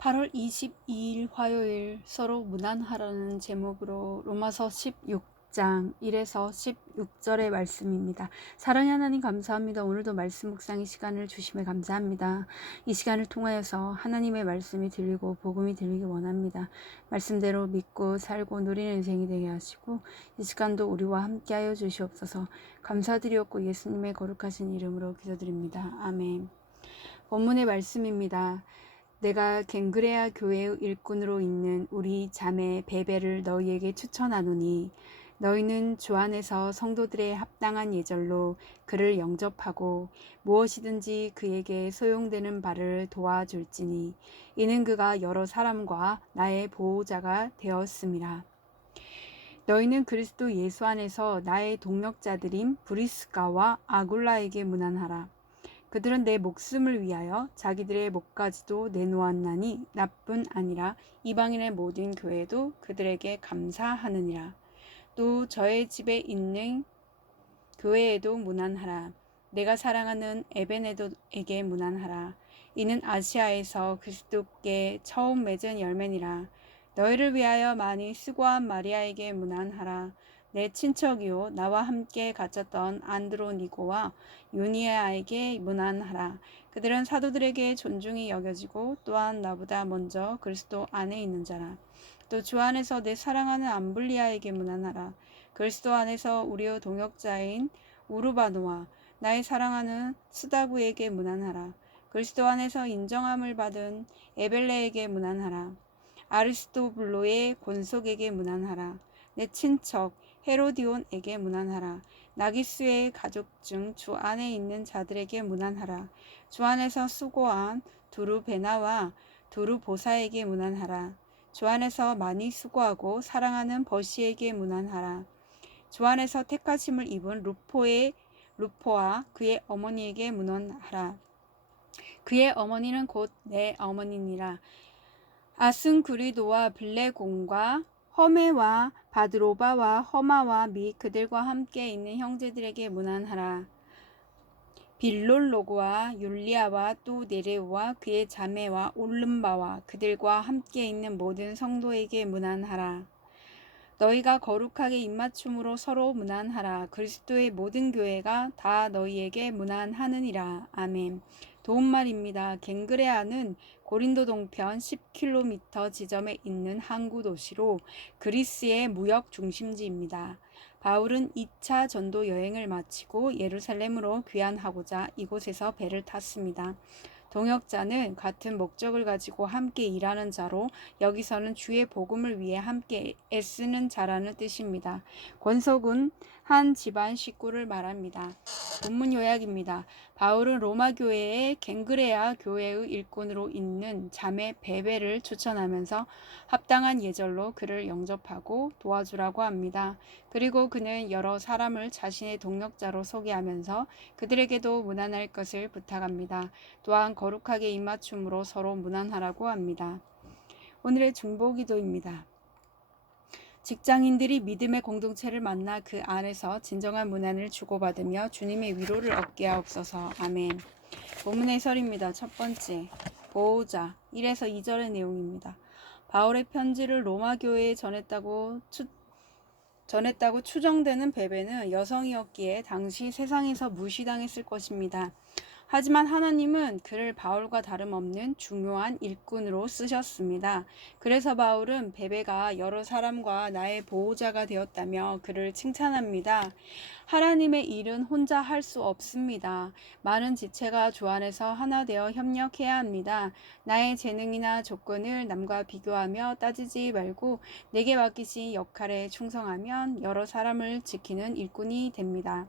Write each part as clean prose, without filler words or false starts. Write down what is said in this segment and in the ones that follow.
8월 22일 화요일 서로 무난하라는 제목으로 로마서 16장 1에서 16절의 말씀입니다. 사랑의 하나님 감사합니다. 오늘도 말씀 묵상의 시간을 주심에 감사합니다. 이 시간을 통하여서 하나님의 말씀이 들리고 복음이 들리기 원합니다. 말씀대로 믿고 살고 누리는 인생이 되게 하시고 이 시간도 우리와 함께하여 주시옵소서. 감사드리옵고 예수님의 거룩하신 이름으로 기도드립니다. 아멘. 본문의 말씀입니다. 내가 갱그레아 교회의 일꾼으로 있는 우리 자매 베베를 너희에게 추천하노니 너희는 주 안에서 성도들의 합당한 예절로 그를 영접하고 무엇이든지 그에게 소용되는 바를 도와줄지니 이는 그가 여러 사람과 나의 보호자가 되었음이라. 너희는 그리스도 예수 안에서 나의 동력자들인 브리스가와 아굴라에게 문안하라. 그들은 내 목숨을 위하여 자기들의 목까지도 내놓았나니 나뿐 아니라 이방인의 모든 교회도 그들에게 감사하느니라. 또 저의 집에 있는 교회에도 문안하라. 내가 사랑하는 에베네도에게 문안하라. 이는 아시아에서 그리스도께 처음 맺은 열매니라. 너희를 위하여 많이 수고한 마리아에게 문안하라. 내 친척이요 나와 함께 갇혔던 안드로니고와 유니아에게 문안하라. 그들은 사도들에게 존중이 여겨지고 또한 나보다 먼저 그리스도 안에 있는 자라. 또 주 안에서 내 사랑하는 암블리아에게 문안하라. 그리스도 안에서 우리의 동역자인 우르바노와 나의 사랑하는 스다구에게 문안하라. 그리스도 안에서 인정함을 받은 에벨레에게 문안하라. 아리스토블로의 권속에게 문안하라. 내 친척 헤로디온에게 문안하라. 나기수의 가족 중 주 안에 있는 자들에게 문안하라. 주 안에서 수고한 두루베나와 두루보사에게 문안하라. 주 안에서 많이 수고하고 사랑하는 버시에게 문안하라. 주 안에서 택하심을 입은 루포와 그의 어머니에게 문안하라. 그의 어머니는 곧 내 어머니니라. 아승구리도와 블레공과 허메와 바드로바와 허마와 및 그들과 함께 있는 형제들에게 문안하라. 빌롤로고와 율리아와 또 네레오와 그의 자매와 올름바와 그들과 함께 있는 모든 성도에게 문안하라. 너희가 거룩하게 입맞춤으로 서로 문안하라. 그리스도의 모든 교회가 다 너희에게 문안하느니라. 아멘. 도움말입니다. 갱그레아는 고린도 동편 10km 지점에 있는 항구 도시로 그리스의 무역 중심지입니다. 바울은 2차 전도 여행을 마치고 예루살렘으로 귀환하고자 이곳에서 배를 탔습니다. 동역자는 같은 목적을 가지고 함께 일하는 자로 여기서는 주의 복음을 위해 함께 애쓰는 자라는 뜻입니다. 권속은 한 집안 식구를 말합니다. 본문 요약입니다. 바울은 로마 교회의 갱그레아 교회의 일꾼으로 있는 자매 베베를 추천하면서 합당한 예절로 그를 영접하고 도와주라고 합니다. 그리고 그는 여러 사람을 자신의 동역자로 소개하면서 그들에게도 문안할 것을 부탁합니다. 또한 거룩하게 입맞춤으로 서로 문안하라고 합니다. 오늘의 중보기도입니다. 직장인들이 믿음의 공동체를 만나 그 안에서 진정한 문안을 주고받으며 주님의 위로를 얻게 하옵소서. 아멘. 본문 해설입니다. 첫 번째, 보호자 1에서 2절의 내용입니다. 바울의 편지를 로마 교회에 전했다고 추정되는 베베는 여성이었기에 당시 세상에서 무시당했을 것입니다. 하지만 하나님은 그를 바울과 다름없는 중요한 일꾼으로 쓰셨습니다. 그래서 바울은 베베가 여러 사람과 나의 보호자가 되었다며 그를 칭찬합니다. 하나님의 일은 혼자 할 수 없습니다. 많은 지체가 주 안에서 하나 되어 협력해야 합니다. 나의 재능이나 조건을 남과 비교하며 따지지 말고 내게 맡기신 역할에 충성하면 여러 사람을 지키는 일꾼이 됩니다.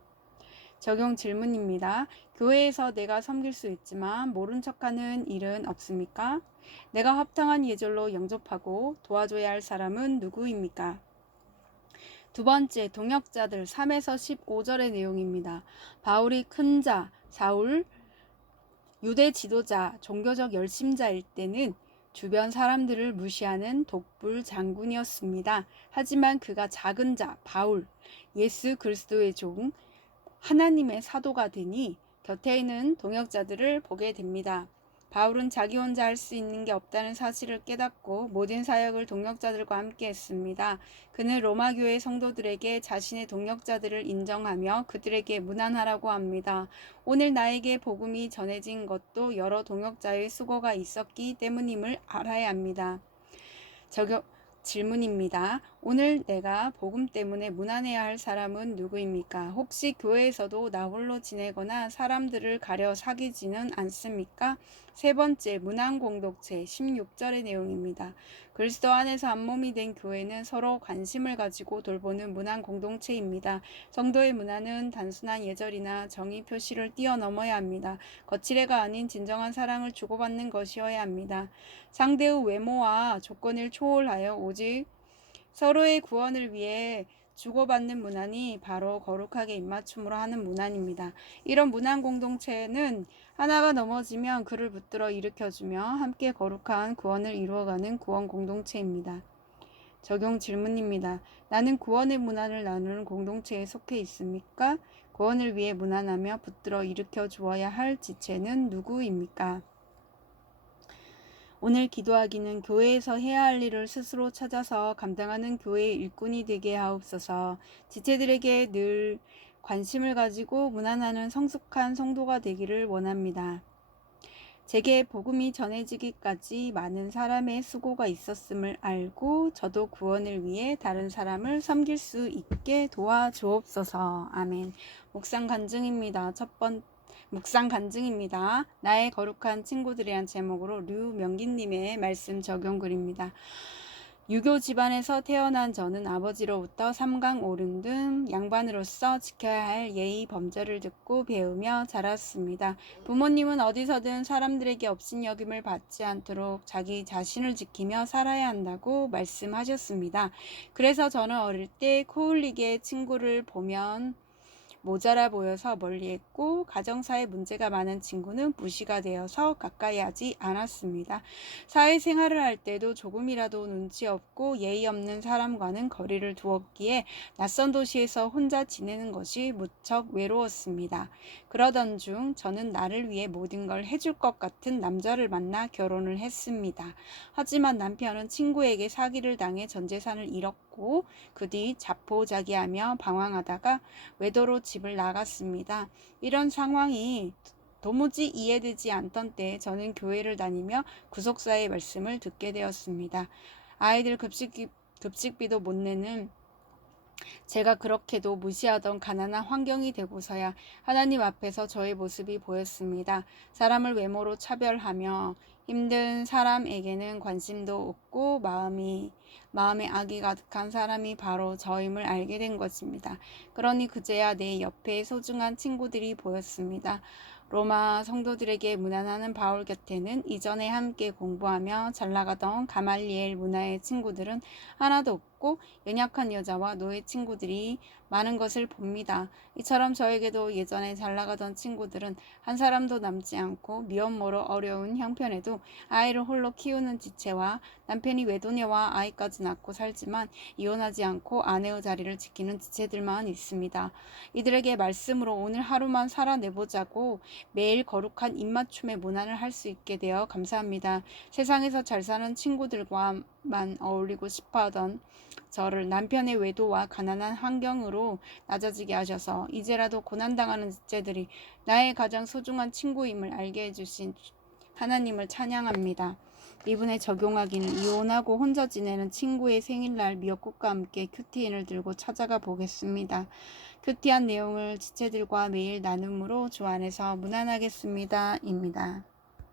적용 질문입니다. 교회에서 내가 섬길 수 있지만 모른 척하는 일은 없습니까? 내가 합당한 예절로 영접하고 도와줘야 할 사람은 누구입니까? 두 번째, 동역자들 3에서 15절의 내용입니다. 바울이 큰 자, 사울, 유대 지도자, 종교적 열심자일 때는 주변 사람들을 무시하는 독불 장군이었습니다. 하지만 그가 작은 자, 바울, 예수 그리스도의 종, 하나님의 사도가 되니 곁에 있는 동역자들을 보게 됩니다. 바울은 자기 혼자 할 수 있는 게 없다는 사실을 깨닫고 모든 사역을 동역자들과 함께 했습니다. 그는 로마 교회 성도들에게 자신의 동역자들을 인정하며 그들에게 문안하라고 합니다. 오늘 나에게 복음이 전해진 것도 여러 동역자의 수고가 있었기 때문임을 알아야 합니다. 질문입니다. 오늘 내가 복음 때문에 문안해야 할 사람은 누구입니까? 혹시 교회에서도 나 홀로 지내거나 사람들을 가려 사귀지는 않습니까? 세 번째, 문안 공동체 16절의 내용입니다. 그리스도 안에서 한 몸이 된 교회는 서로 관심을 가지고 돌보는 문안 공동체입니다. 성도의 문안은 단순한 예절이나 정의 표시를 뛰어넘어야 합니다. 거칠애가 아닌 진정한 사랑을 주고받는 것이어야 합니다. 상대의 외모와 조건을 초월하여 오직 서로의 구원을 위해 주고받는 문안이 바로 거룩하게 입맞춤으로 하는 문안입니다. 이런 문안 공동체는 하나가 넘어지면 그를 붙들어 일으켜주며 함께 거룩한 구원을 이루어가는 구원 공동체입니다. 적용 질문입니다. 나는 구원의 문안을 나누는 공동체에 속해 있습니까? 구원을 위해 문안하며 붙들어 일으켜 주어야 할 지체는 누구입니까? 오늘 기도하기는 교회에서 해야 할 일을 스스로 찾아서 감당하는 교회의 일꾼이 되게 하옵소서. 지체들에게 늘 관심을 가지고 문안하는 성숙한 성도가 되기를 원합니다. 제게 복음이 전해지기까지 많은 사람의 수고가 있었음을 알고 저도 구원을 위해 다른 사람을 섬길 수 있게 도와주옵소서. 아멘. 묵상 간증입니다. 묵상 간증입니다. 나의 거룩한 친구들이란 제목으로 류명기님의 말씀 적용글입니다. 유교 집안에서 태어난 저는 아버지로부터 삼강 오륜 등 양반으로서 지켜야 할 예의 범절을 듣고 배우며 자랐습니다. 부모님은 어디서든 사람들에게 업신여김을 받지 않도록 자기 자신을 지키며 살아야 한다고 말씀하셨습니다. 그래서 저는 어릴 때 코흘리게 친구를 보면 모자라 보여서 멀리했고 가정사에 문제가 많은 친구는 무시가 되어서 가까이 하지 않았습니다. 사회생활을 할 때도 조금이라도 눈치 없고 예의 없는 사람과는 거리를 두었기에 낯선 도시에서 혼자 지내는 것이 무척 외로웠습니다. 그러던 중 저는 나를 위해 모든 걸 해줄 것 같은 남자를 만나 결혼을 했습니다. 하지만 남편은 친구에게 사기를 당해 전 재산을 잃었고 그 뒤 자포자기하며 방황하다가 외도로 집을 나갔습니다. 이런 상황이 도무지 이해되지 않던 때 저는 교회를 다니며 구속사의 말씀을 듣게 되었습니다. 아이들 급식비도 못 내는 제가 그렇게도 무시하던 가난한 환경이 되고서야 하나님 앞에서 저의 모습이 보였습니다. 사람을 외모로 차별하며 힘든 사람에게는 관심도 없고 마음에 악이 가득한 사람이 바로 저임을 알게 된 것입니다. 그러니 그제야 내 옆에 소중한 친구들이 보였습니다. 로마 성도들에게 문안하는 바울 곁에는 이전에 함께 공부하며 잘나가던 가말리엘 문화의 친구들은 하나도 없고 연약한 여자와 노예 친구들이 많은 것을 봅니다. 이처럼 저에게도 예전에 잘나가던 친구들은 한 사람도 남지 않고 미혼모로 어려운 형편에도 아이를 홀로 키우는 지체와 남편이 외도녀와 아이까지 낳고 살지만 이혼하지 않고 아내의 자리를 지키는 지체들만 있습니다. 이들에게 말씀으로 오늘 하루만 살아내보자고 매일 거룩한 입맞춤의 문안을 할 수 있게 되어 감사합니다. 세상에서 잘 사는 친구들과만 어울리고 싶어하던 저를 남편의 외도와 가난한 환경으로 낮아지게 하셔서 이제라도 고난당하는 지체들이 나의 가장 소중한 친구임을 알게 해주신 하나님을 찬양합니다. 이분에 적용하기는 이혼하고 혼자 지내는 친구의 생일날 미역국과 함께 큐티인을 들고 찾아가 보겠습니다. 큐티한 내용을 지체들과 매일 나눔으로 주 안에서 문안하겠습니다. 입니다.